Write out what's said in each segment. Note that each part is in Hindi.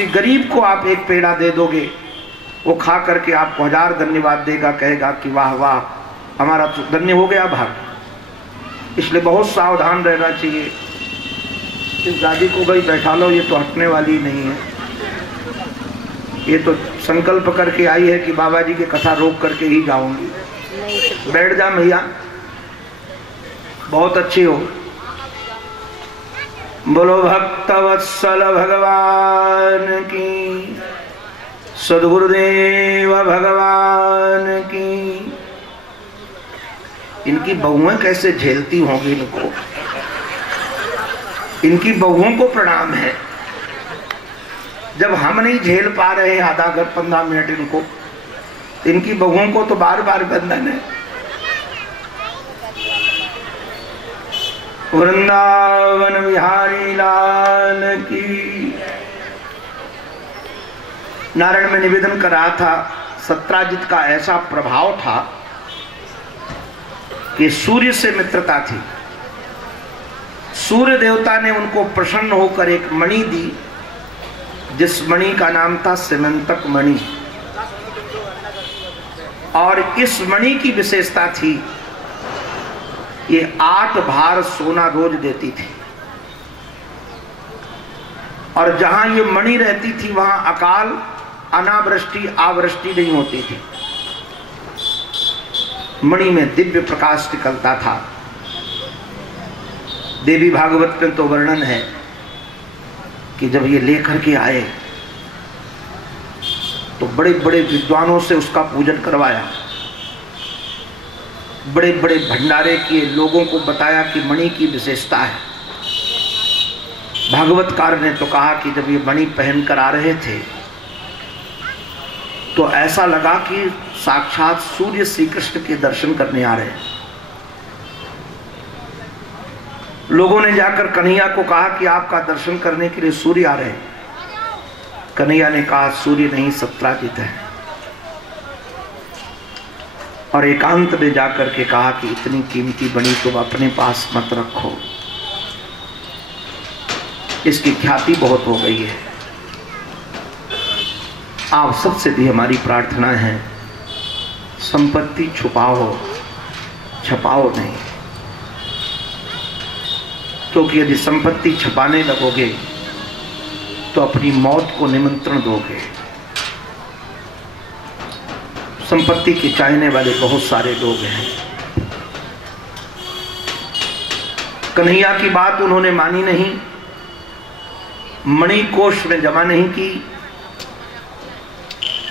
किसी गरीब को आप एक पेड़ा दे दोगे, वो खा करके आपको 1000 धन्यवाद देगा, कहेगा कि वाह वाह हमारा तो धन्य हो गया भाग। इसलिए बहुत सावधान रहना चाहिए। इस दादी को भाई बैठा लो, ये तो हटने वाली नहीं है, ये तो संकल्प करके आई है कि बाबा जी की कथा रोक करके ही जाऊंगी। बैठ जा भैया, बहुत अच्छी हो। बोलो भक्त वत्सल भगवान की, सद्गुरुदेव भगवान की। इनकी बहुएं कैसे झेलती होंगी इनको, इनकी बहुओं को प्रणाम है। जब हम नहीं झेल पा रहे आधा 15 मिनट इनको, इनकी बहुओं को तो बार बार बंधन है। वृंदावन विहारी लाल की। नारायण में निवेदन कर रहा था, सत्राजित का ऐसा प्रभाव था कि सूर्य से मित्रता थी। सूर्य देवता ने उनको प्रसन्न होकर एक मणि दी, जिस मणि का नाम था सिमंतक मणि। और इस मणि की विशेषता थी, ये 8 भार सोना रोज देती थी। और जहां ये मणि रहती थी वहां अकाल, अनावृष्टि, आवृष्टि नहीं होती थी। मणि में दिव्य प्रकाश निकलता था। देवी भागवत में तो वर्णन है कि जब ये लेकर के आए तो बड़े बड़े विद्वानों से उसका पूजन करवाया, बड़े बड़े भंडारे किए, लोगों को बताया कि मणि की विशेषता है। भागवतकार ने तो कहा कि जब ये मणि पहन कर आ रहे थे तो ऐसा लगा कि साक्षात सूर्य श्री कृष्ण के दर्शन करने आ रहे हैं। लोगों ने जाकर कन्हैया को कहा कि आपका दर्शन करने के लिए सूर्य आ रहे हैं। कन्हैया ने कहा सूर्य नहीं, सत्राजित है। और एकांत में जाकर के कहा कि इतनी कीमती मणि तुम अपने पास मत रखो, इसकी ख्याति बहुत हो गई है। आप सबसे भी हमारी प्रार्थना है, संपत्ति छुपाओ, छपाओ नहीं। क्योंकि यदि संपत्ति छुपाने लगोगे तो अपनी मौत को निमंत्रण दोगे। संपत्ति के चाहने वाले बहुत सारे लोग हैं। कन्हैया की बात उन्होंने मानी नहीं, मणि कोष में जमा नहीं की,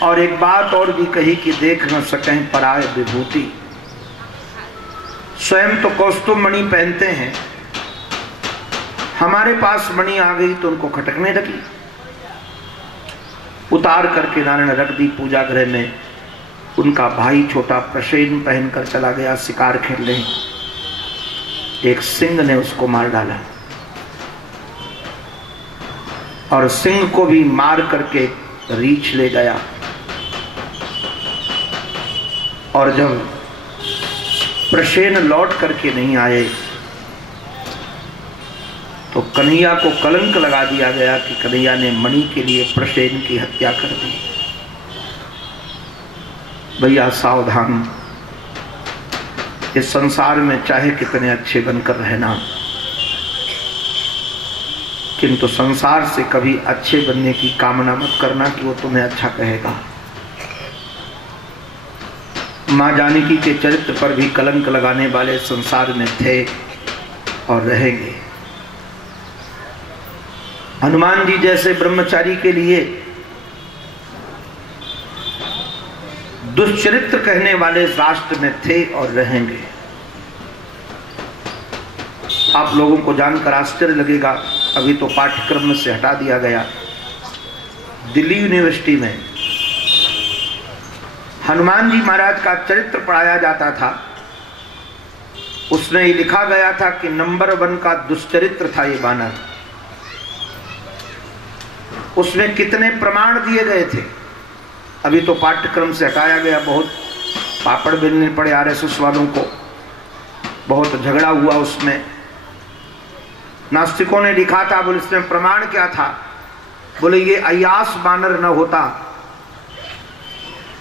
और एक बात और भी कही कि देख न सकें पराय विभूति। स्वयं तो कौस्तुभ मणि पहनते हैं, हमारे पास मणि आ गई तो उनको खटकने लगी। उतार करके नारायण रख दी पूजा गृह में। उनका भाई छोटा प्रसेन पहनकर चला गया शिकार खेलने, एक सिंह ने उसको मार डाला और सिंह को भी मार करके रीछ ले गया। और जब प्रसेन लौट करके नहीं आए तो कन्हैया को कलंक लगा दिया गया कि कन्हैया ने मणि के लिए प्रसेन की हत्या कर दी। भैया सावधान, इस संसार में चाहे कितने अच्छे बनकर रहना, किंतु संसार से कभी अच्छे बनने की कामना मत करना कि वो तुम्हें अच्छा कहेगा। मां जानकी के चरित्र पर भी कलंक लगाने वाले संसार में थे और रहेंगे। हनुमान जी जैसे ब्रह्मचारी के लिए दुष्चरित्र कहने वाले राष्ट्र में थे और रहेंगे। आप लोगों को जानकर आश्चर्य लगेगा, अभी तो पाठ्यक्रम में से हटा दिया गया। दिल्ली यूनिवर्सिटी में हनुमान जी महाराज का चरित्र पढ़ाया जाता था। उसमें ये लिखा गया था कि नंबर 1 का दुष्चरित्र था ये बानर। उसमें कितने प्रमाण दिए गए थे, अभी तो पाठ्यक्रम से हटाया गया। बहुत पापड़ बेलने पड़े आरएसएस वालों को, बहुत झगड़ा हुआ उसमें। नास्तिकों ने लिखा था, बोले इसमें प्रमाण क्या था बोले ये अय्यास बानर न होता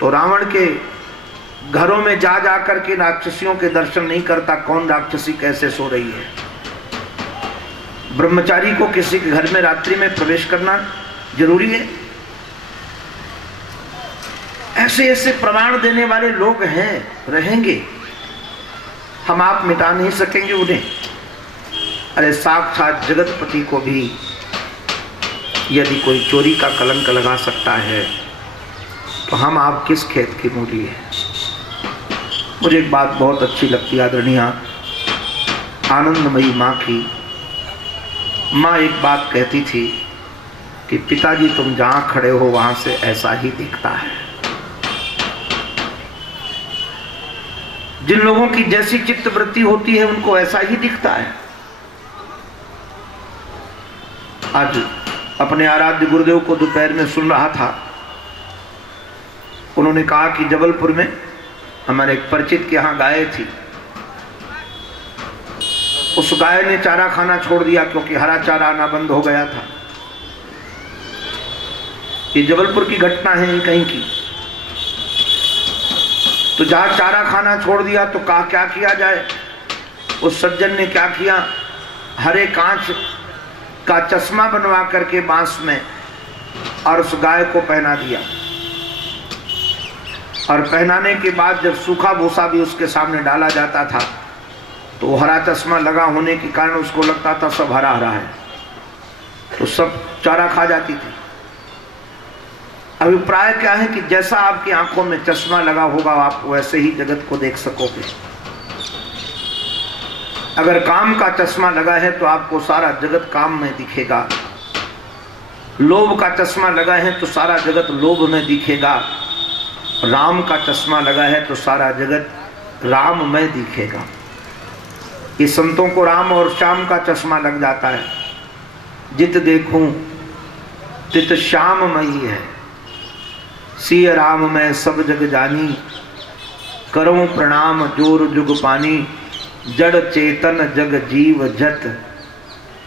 तो रावण के घरों में जा जा करके राक्षसियों के दर्शन नहीं करता। कौन राक्षसी कैसे सो रही है? ब्रह्मचारी को किसी के घर में रात्रि में प्रवेश करना जरूरी है? ऐसे ऐसे प्रमाण देने वाले लोग हैं, रहेंगे, हम आप मिटा नहीं सकेंगे उन्हें। अरे साक्षात जगतपति को भी यदि कोई चोरी का कलंक लगा सकता है तो हम आप किस खेत की मूली है। मुझे एक बात बहुत अच्छी लगती, आदरणीय आनंदमयी माँ की। माँ एक बात कहती थी कि पिताजी तुम जहां खड़े हो वहां से ऐसा ही दिखता है। जिन लोगों की जैसी चित्त वृत्ति होती है उनको ऐसा ही दिखता है। आज अपने आराध्य गुरुदेव को दोपहर में सुन रहा था, उन्होंने कहा कि जबलपुर में हमारे एक परिचित के यहां गाय थी। उस गाय ने चारा खाना छोड़ दिया क्योंकि हरा चारा आना बंद हो गया था। ये जबलपुर की घटना है कहीं की। तो जहां चारा खाना छोड़ दिया तो कहा क्या किया जाए। उस सज्जन ने क्या किया, हरे कांच का चश्मा बनवा करके बांस में और उस गाय को पहना दिया। और पहनाने के बाद जब सूखा भूसा भी उसके सामने डाला जाता था तो हरा चश्मा लगा होने के कारण उसको लगता था सब हरा हरा है, तो सब चारा खा जाती थी। अभिप्राय क्या है कि जैसा आपकी आंखों में चश्मा लगा होगा आप वैसे ही जगत को देख सकोगे। अगर काम का चश्मा लगा है तो आपको सारा जगत काम में दिखेगा। लोभ का चश्मा लगा है तो सारा जगत लोभ में दिखेगा। राम का चश्मा लगा है तो सारा जगत राम में दिखेगा। ये संतों को राम और श्याम का चश्मा लग जाता है। जित देखूं तित श्याममयी है, सिय राम में सब जग जानी, करूं प्रणाम जोर जुग पानी, जड़ चेतन जग जीव जत,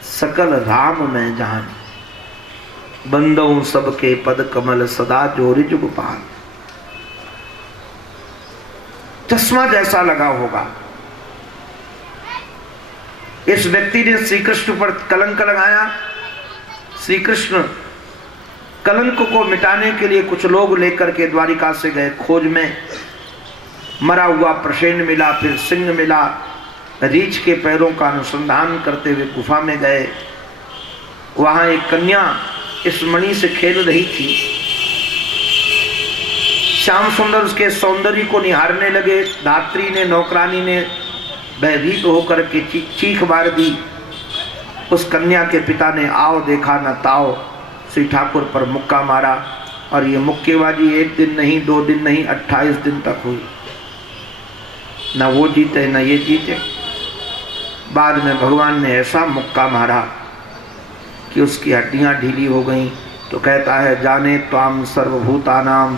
सकल राम में जानी, बंदों सबके पद कमल सदा जोर जुग पान। चश्मा जैसा लगा होगा। इस व्यक्ति ने श्री कृष्ण पर कलंक लगाया। श्री कृष्ण कलंक को मिटाने के लिए कुछ लोग लेकर के द्वारिका से गए खोज में। मरा हुआ प्रसेन मिला, फिर सिंह मिला। रीछ के पैरों का अनुसंधान करते हुए गुफा में गए। वहां एक कन्या इस मणि से खेल रही थी। श्याम सुंदर उसके सौंदर्य को निहारने लगे। धात्री ने, नौकरानी ने भयभीत होकर के चीख मार दी। उस कन्या के पिता ने आओ देखा न ताओ श्री ठाकुर पर मुक्का मारा। और ये मुक्केबाजी एक दिन नहीं, 2 दिन नहीं, 28 दिन तक हुई। न वो जीते न ये जीते। बाद में भगवान ने ऐसा मुक्का मारा कि उसकी हड्डियां ढीली हो गईं। तो कहता है जाने त्वाम सर्वभूतानाम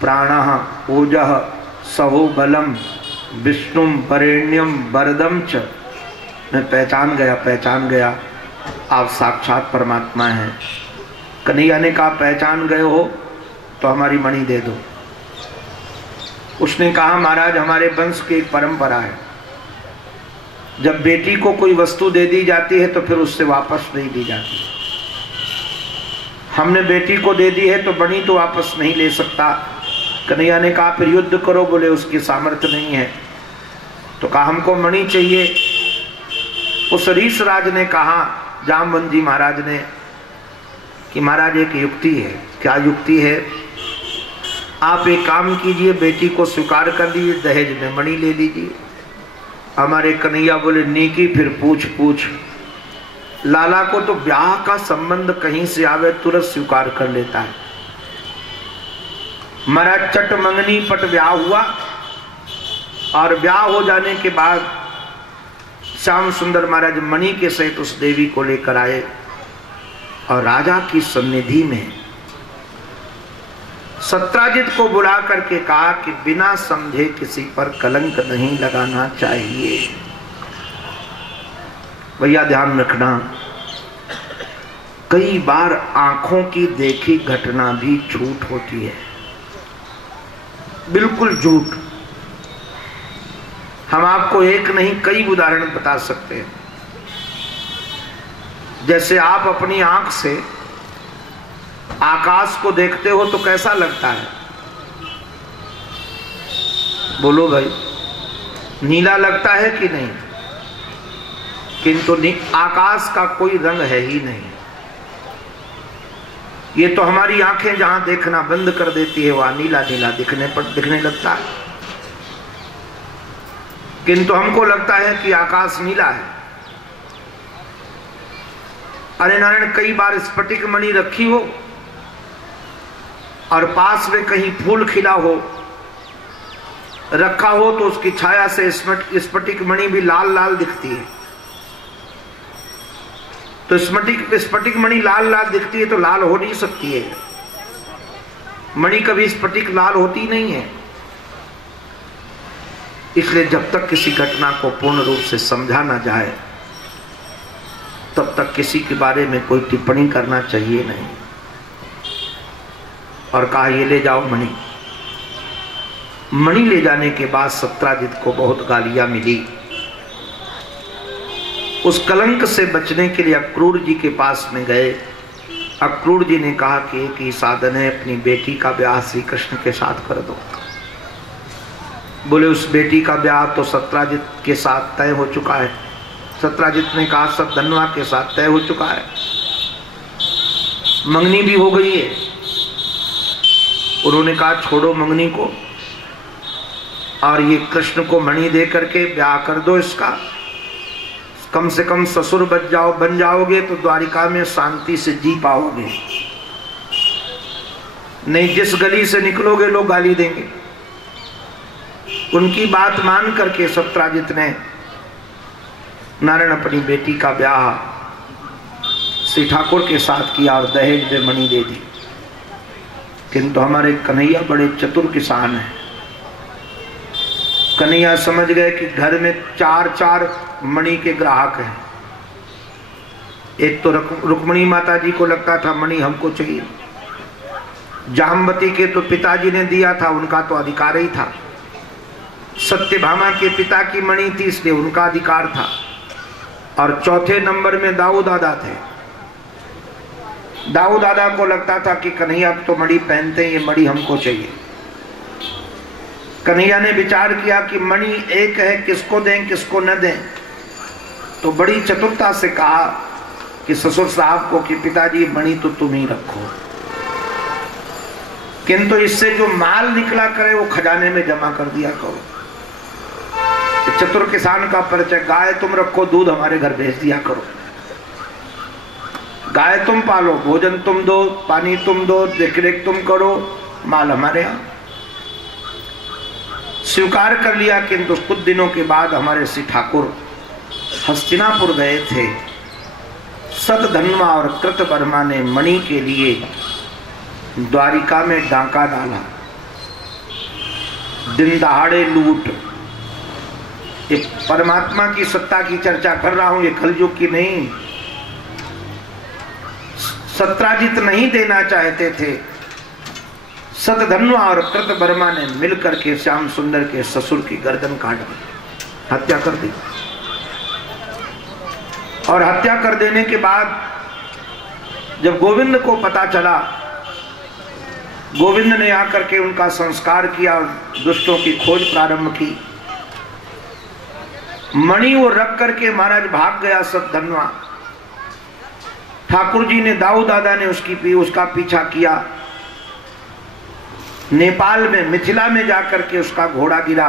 प्राणः ओजः सहो बलम विष्णुम वरेण्यम वरदम च। मैं पहचान गया आप साक्षात परमात्मा हैं। कन्हैया ने कहा पहचान गए हो तो हमारी मणि दे दो। उसने कहा महाराज हमारे वंश की एक परंपरा है, जब बेटी को कोई वस्तु दे दी जाती है तो फिर उससे वापस नहीं दी जाती। हमने बेटी को दे दी है तो मणि तो वापस नहीं ले सकता। कन्हैया ने कहा फिर युद्ध करो। बोले उसकी सामर्थ्य नहीं है। तो कहा हमको मणि चाहिए। उस रीसराज ने कहा जामवंत जी महाराज ने कि महाराज एक युक्ति है। क्या युक्ति है? आप एक काम कीजिए, बेटी को स्वीकार कर लीजिए, दहेज में मणि ले लीजिए। हमारे कन्हैया बोले नीकी फिर पूछ। लाला को तो ब्याह का संबंध कहीं से आवे तुरंत स्वीकार कर लेता है। मरा चट मंगनी पट ब्याह हुआ। और ब्याह हो जाने के बाद श्याम सुंदर महाराज मणि के सहित उस देवी को लेकर आए और राजा की सन्निधि में सत्राजित को बुला करके कहा कि बिना समझे किसी पर कलंक नहीं लगाना चाहिए। भैया ध्यान रखना, कई बार आंखों की देखी घटना भी झूठ होती है, बिल्कुल झूठ। हम आपको एक नहीं कई उदाहरण बता सकते हैं। जैसे आप अपनी आंख से आकाश को देखते हो तो कैसा लगता है? बोलो भाई, नीला लगता है कि नहीं? किंतु आकाश का कोई रंग है ही नहीं। ये तो हमारी आंखें जहां देखना बंद कर देती है वहां नीला नीला दिखने लगता है। किंतु हमको लगता है कि आकाश नीला है। अरे नारायण, कई बार स्फटिक मणि रखी हो और पास में कहीं फूल खिला हो, रखा हो, तो उसकी छाया से स्फटिक मणि भी लाल लाल दिखती है। तो स्फटिक मणि लाल लाल दिखती है तो लाल हो नहीं सकती है। मणि कभी स्फटिक लाल होती नहीं है। इसलिए जब तक किसी घटना को पूर्ण रूप से समझा ना जाए तब तक किसी के बारे में कोई टिप्पणी करना चाहिए नहीं। और कहा ये ले जाओ मणि। मणि ले जाने के बाद सत्राजित को बहुत गालियां मिली। उस कलंक से बचने के लिए अक्रूर जी के पास में गए। अक्रूर जी ने कहा कि एक ही साधन है, अपनी बेटी का ब्याह श्री कृष्ण के साथ कर दो। बोले उस बेटी का ब्याह तो सत्राजित के साथ तय हो चुका है। सत्राजित ने कहा सतधन्वा के साथ तय हो चुका है, मंगनी भी हो गई है। उन्होंने कहा छोड़ो मंगनी को और ये कृष्ण को मणि दे करके ब्याह कर दो इसका। कम से कम ससुर बन जाओगे तो द्वारिका में शांति से जी पाओगे। नहीं जिस गली से निकलोगे लोग गाली देंगे। उनकी बात मान करके सत्राजित ने नारायण अपनी बेटी का ब्याह श्री ठाकुर के साथ किया और दहेज में मणि दे दी। किंतु हमारे कन्हैया बड़े चतुर किसान हैं। कन्हैया समझ गए कि घर में चार मणि के ग्राहक हैं। एक तो रुक्मणी माता जी को लगता था मणि हमको चाहिए। जाम्बती के तो पिताजी ने दिया था, उनका तो अधिकार ही था। सत्यभामा के पिता की मणि थी इसलिए उनका अधिकार था। और चौथे नंबर में दाऊ दादा थे। दाऊ दादा को लगता था कि कन्हैया तो मणि पहनते हैं, ये मणि हमको चाहिए। कन्हैया ने विचार किया कि मणि एक है, किसको दें किसको न दें। तो बड़ी चतुरता से कहा कि ससुर साहब को कि पिताजी मणि तो तुम ही रखो, किंतु इससे जो माल निकला करे वो खजाने में जमा कर दिया करो। चतुर किसान का परिचय, गाय तुम रखो, दूध हमारे घर भेज दिया करो। गाय तुम पालो, भोजन तुम दो, पानी तुम दो, देखरेख तुम करो, माल हमारे यहाँ। स्वीकार कर लिया। किंतु कुछ दिनों के बाद हमारे श्री ठाकुर हस्तिनापुर गए थे। सतधन्वा और कृतवर्मा ने मणि के लिए द्वारिका में डांका डाला। दिन दहाड़े लूट। ये परमात्मा की सत्ता की चर्चा कर रहा हूं, ये कलयुग की नहीं। सत्राजित नहीं देना चाहते थे। सतधन्वा और कृतवर्मा ने मिलकर के श्याम सुंदर के ससुर की गर्दन काट दी, हत्या कर दी। और हत्या कर देने के बाद जब गोविंद को पता चला, गोविंद ने आकर के उनका संस्कार किया और दुष्टों की खोज प्रारंभ की। मणि वो रख करके महाराज भाग गया सतधन्वा। ठाकुर जी ने, दाऊ दादा ने उसका पीछा किया। नेपाल में, मिथिला में जाकर के उसका घोड़ा गिरा।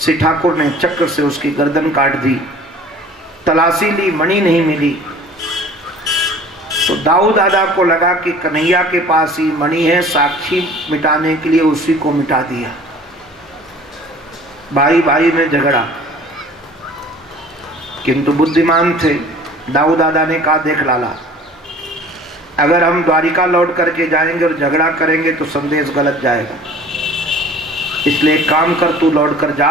श्री ठाकुर ने चक्र से उसकी गर्दन काट दी। तलाशी ली, मणि नहीं मिली। तो दाऊ दादा को लगा कि कन्हैया के पास ही मणि है, साक्षी मिटाने के लिए उसी को मिटा दिया। भाई भाई में झगड़ा। किंतु बुद्धिमान थे। दाऊ दादा ने कहा देख लाला, अगर हम द्वारिका लौट करके जाएंगे और झगड़ा करेंगे तो संदेश गलत जाएगा, इसलिए एक काम कर, तू लौट कर जा,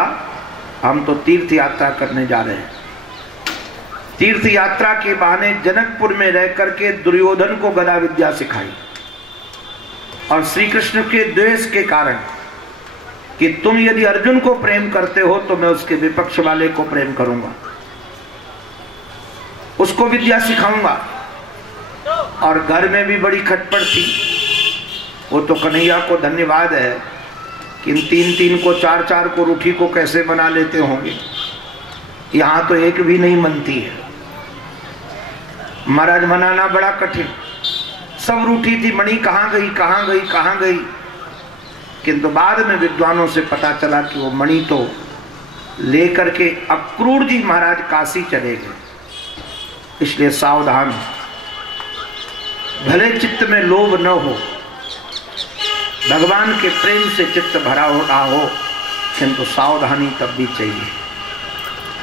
हम तो तीर्थ यात्रा करने जा रहे हैं। तीर्थ यात्रा के बहाने जनकपुर में रह करके दुर्योधन को गदा विद्या सिखाई, और श्री कृष्ण के द्वेष के कारण कि तुम यदि अर्जुन को प्रेम करते हो तो मैं उसके विपक्ष वाले को प्रेम करूंगा, उसको विद्या सिखाऊंगा। और घर में भी बड़ी खटपट थी। वो तो कन्हैया को धन्यवाद है कि इन 3-3 को 4-4 को रूठी को कैसे बना लेते होंगे, यहां तो एक भी नहीं बनती है। महाराज मनाना बड़ा कठिन, सब रूठी थी, मणि कहां गई कहां गई कहां गई। किंतु बाद में विद्वानों से पता चला कि वो मणि तो लेकर के अक्रूर जी महाराज काशी चले गए। इसलिए सावधान, भले चित्त में लोभ न हो, भगवान के प्रेम से चित्त भरा हो रहा हो, किंतु सावधानी तब भी चाहिए।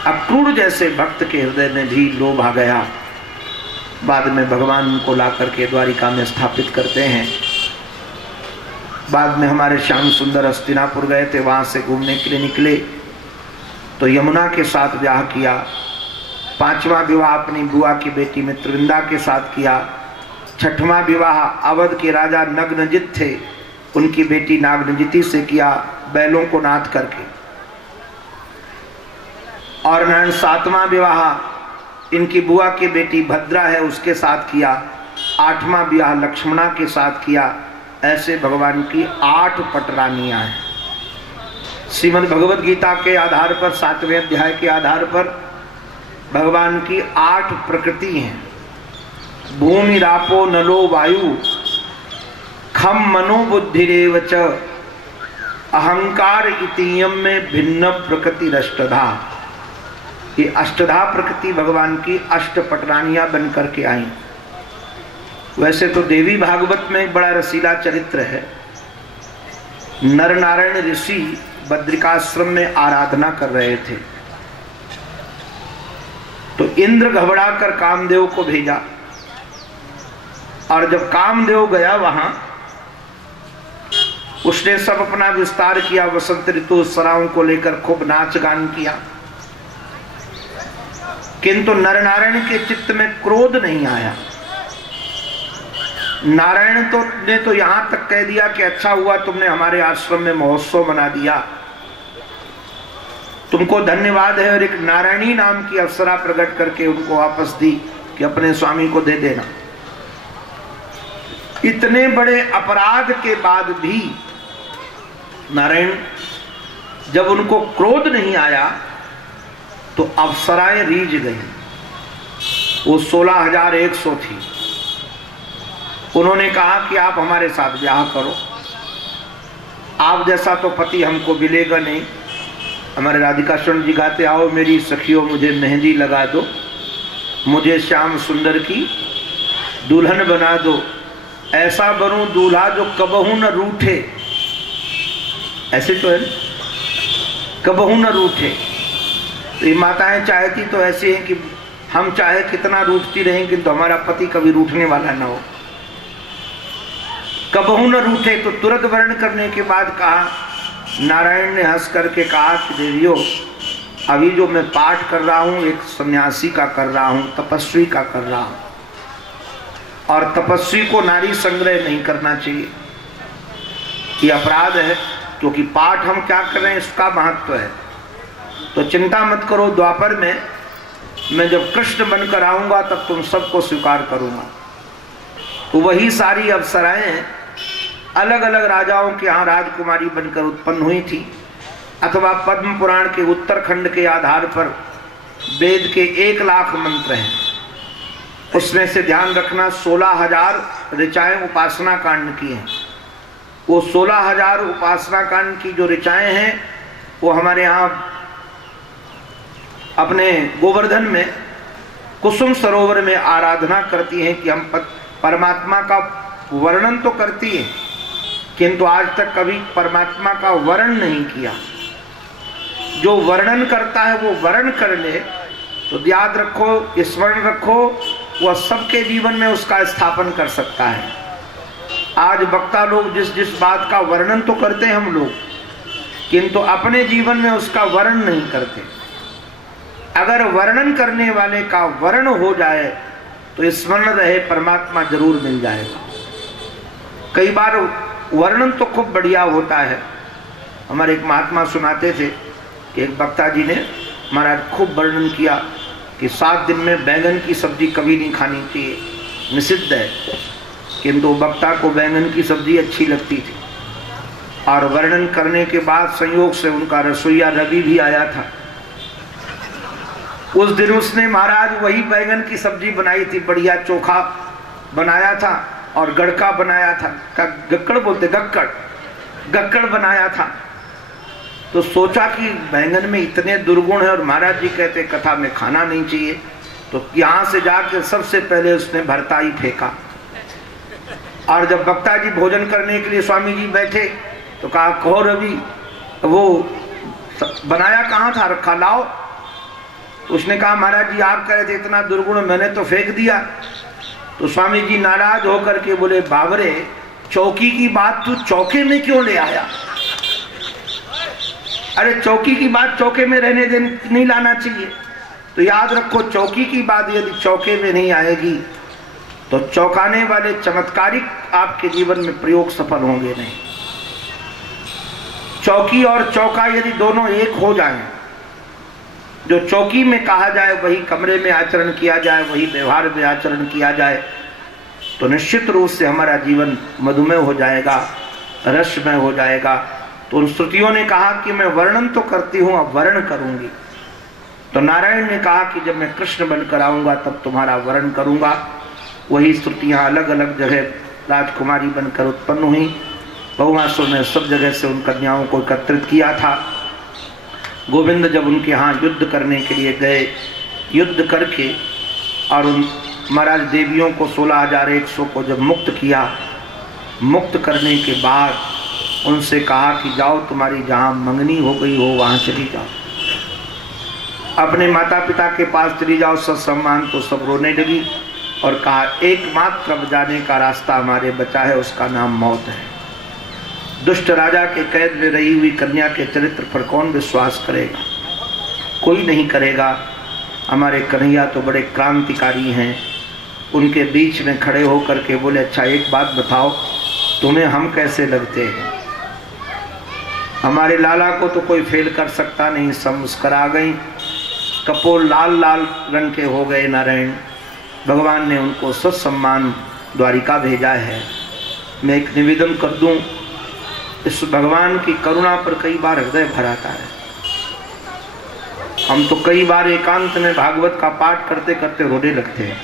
अक्रूर जैसे भक्त के हृदय में भी लोभ आ गया। बाद में भगवान उनको ला करके द्वारिका में स्थापित करते हैं। बाद में हमारे श्याम सुंदर हस्तिनापुर गए थे, वहां से घूमने के लिए निकले तो यमुना के साथ ब्याह किया। 5वां विवाह अपनी बुआ की बेटी मित्रविंदा के साथ किया। 6वां विवाह अवध के राजा नग्नजित थे, उनकी बेटी नागनजिती से किया, बैलों को नाथ करके। और 7वां विवाह इनकी बुआ की बेटी भद्रा है उसके साथ किया। 8वां विवाह लक्ष्मणा के साथ किया। ऐसे भगवान की 8 पटरानियां हैं। श्रीमद् भगवद गीता के आधार पर 7वें अध्याय के आधार पर भगवान की 8 प्रकृति हैं। भूमि रापो नलो वायु खम मनो बुद्धिरेव च अहंकार इतियम में भिन्न प्रकृति अष्टधा। ये अष्टधा प्रकृति भगवान की 8 पटरानियां बन करके आई। वैसे तो देवी भागवत में एक बड़ा रसीला चरित्र है। नर नारायण ऋषि बद्रिकाश्रम में आराधना कर रहे थे, तो इंद्र घबरा कर कामदेव को भेजा। और जब कामदेव गया वहां, उसने सब अपना विस्तार किया। वसंत ऋतु सराओं को लेकर खूब नाच गान किया, किंतु नर नारायण के चित्त में क्रोध नहीं आया। नारायण ने तो यहां तक कह दिया कि अच्छा हुआ तुमने हमारे आश्रम में महोत्सव मना दिया, तुमको धन्यवाद है। और एक नारायणी नाम की अप्सरा प्रकट करके उनको वापस दी कि अपने स्वामी को दे देना। इतने बड़े अपराध के बाद भी नारायण, जब उनको क्रोध नहीं आया तो अप्सराएं रीझ गई। वो 16,100 थी। उन्होंने कहा कि आप हमारे साथ ब्याह करो, आप जैसा तो पति हमको मिलेगा नहीं। हमारे राधिकाश्वरण जी गाते, आओ मेरी सखियों मुझे मेहंदी लगा दो, मुझे श्याम सुंदर की दुल्हन बना दो, ऐसा बनूं दूल्हा जो कबहू न रूठे। ऐसे तो है, कबहू न रूठे। तो ये माताएं चाहती तो ऐसी हैं कि हम चाहे कितना रूठती रहें किंतु हमारा पति कभी रूठने वाला ना हो, कबहू न रूठे। तो तुरंत वर्ण करने के बाद कहा, नारायण ने हंस करके कहा कि देवियों, अभी जो मैं पाठ कर रहा हूं एक सन्यासी का कर रहा हूं, तपस्वी का कर रहा हूं, और तपस्वी को नारी संग्रह नहीं करना चाहिए, ये अपराध है। क्योंकि पाठ हम क्या कर रहे हैं इसका महत्व है। तो चिंता मत करो, द्वापर में मैं जब कृष्ण बनकर आऊंगा तब तुम सबको स्वीकार करूंगा। तो वही सारी अप्सराएं अलग अलग राजाओं के यहाँ राजकुमारी बनकर उत्पन्न हुई थी, अथवा पद्म पुराण के उत्तरखंड के आधार पर वेद के 1 लाख मंत्र हैं, उसमें से ध्यान रखना 16,000 ऋचाएं उपासना कांड की हैं। वो 16,000 उपासना कांड की जो ऋचाएं हैं वो हमारे यहाँ अपने गोवर्धन में कुसुम सरोवर में आराधना करती हैं कि हम परमात्मा का वर्णन तो करती है किंतु आज तक कभी परमात्मा का वर्ण नहीं किया। जो वर्णन करता है वो वर्ण कर ले, तो याद रखो, स्मरण रखो, वह सबके जीवन में उसका स्थापन कर सकता है। आज वक्ता लोग जिस जिस बात का वर्णन तो करते हैं हम लोग, किंतु अपने जीवन में उसका वर्णन नहीं करते। अगर वर्णन करने वाले का वर्ण हो जाए तो स्मरण रहे परमात्मा जरूर मिल जाएगा। कई बार वर्णन तो खूब बढ़िया होता है। हमारे एक महात्मा सुनाते थे कि एक वक्ता जी ने महाराज खूब वर्णन किया कि 7 दिन में बैंगन की सब्जी कभी नहीं खानी चाहिए, निषिद्ध है, किंतु वक्ता को बैंगन की सब्जी अच्छी लगती थी। और वर्णन करने के बाद संयोग से उनका रसोईया रवि भी आया था। उस दिन उसने महाराज वही बैंगन की सब्जी बनाई थी, बढ़िया चोखा बनाया था और गड़का बनाया था, गक्कड़ बोलते, गक्कड़ बनाया था। तो सोचा कि बैंगन में इतने दुर्गुण है और महाराज जी कहते कथा में खाना नहीं चाहिए, तो यहां से जाकर सबसे पहले उसने भरता ही फेंका। और जब वक्ता जी भोजन करने के लिए स्वामी जी बैठे तो कहा, कहो रवि वो बनाया कहाँ था, रखा लाओ। उसने कहा, महाराज जी आप कह रहे थे इतना दुर्गुण, मैंने तो फेंक दिया। तो स्वामी जी नाराज होकर के बोले, बाबरे चौकी की बात तू चौके में क्यों ले आया? अरे चौकी की बात चौके में रहने दे, नहीं लाना चाहिए। तो याद रखो, चौकी की बात यदि चौके में नहीं आएगी तो चौंकाने वाले चमत्कारिक आपके जीवन में प्रयोग सफल होंगे नहीं। चौकी और चौका यदि दोनों एक हो जाएं, जो चौकी में कहा जाए वही कमरे में आचरण किया जाए, वही व्यवहार में आचरण किया जाए, तो निश्चित रूप से हमारा जीवन मधुमेह हो जाएगा, रसमय हो जाएगा। तो उन श्रुतियों ने कहा कि मैं वर्णन तो करती हूं, अब वर्ण करूंगी। तो नारायण ने कहा कि जब मैं कृष्ण बनकर आऊंगा तब तुम्हारा वर्ण करूंगा। वही श्रुतियां अलग अलग जगह राजकुमारी बनकर उत्पन्न हुई। बहुमासों ने सब जगह से उन कन्याओं को एकत्रित किया था। गोविंद जब उनके यहाँ युद्ध करने के लिए गए, युद्ध करके और उन महाराज देवियों को 16,100 को जब मुक्त किया, मुक्त करने के बाद उनसे कहा कि जाओ तुम्हारी जहाँ मंगनी हो गई हो वहाँ चली जाओ, अपने माता पिता के पास चली जाओ। सत्सम्मान तो सब रोने लगी और कहा, एकमात्र अब जाने का रास्ता हमारे बचा है, उसका नाम मौत है। दुष्ट राजा के कैद में रही हुई कन्या के चरित्र पर कौन विश्वास करेगा? कोई नहीं करेगा। हमारे कन्हैया तो बड़े क्रांतिकारी हैं। उनके बीच में खड़े होकर के बोले, अच्छा एक बात बताओ, तुम्हें हम कैसे लगते हैं? हमारे लाला को तो कोई फेल कर सकता नहीं। सब मुस्करा गई, कपोल लाल लाल रंग के हो गए। नारायण भगवान ने उनको सत्सम्मान द्वारिका भेजा है। मैं एक निवेदन कर दूं, इस भगवान की करुणा पर कई बार हृदय भर आता है। हम तो कई बार एकांत में भागवत का पाठ करते करते रोने लगते हैं।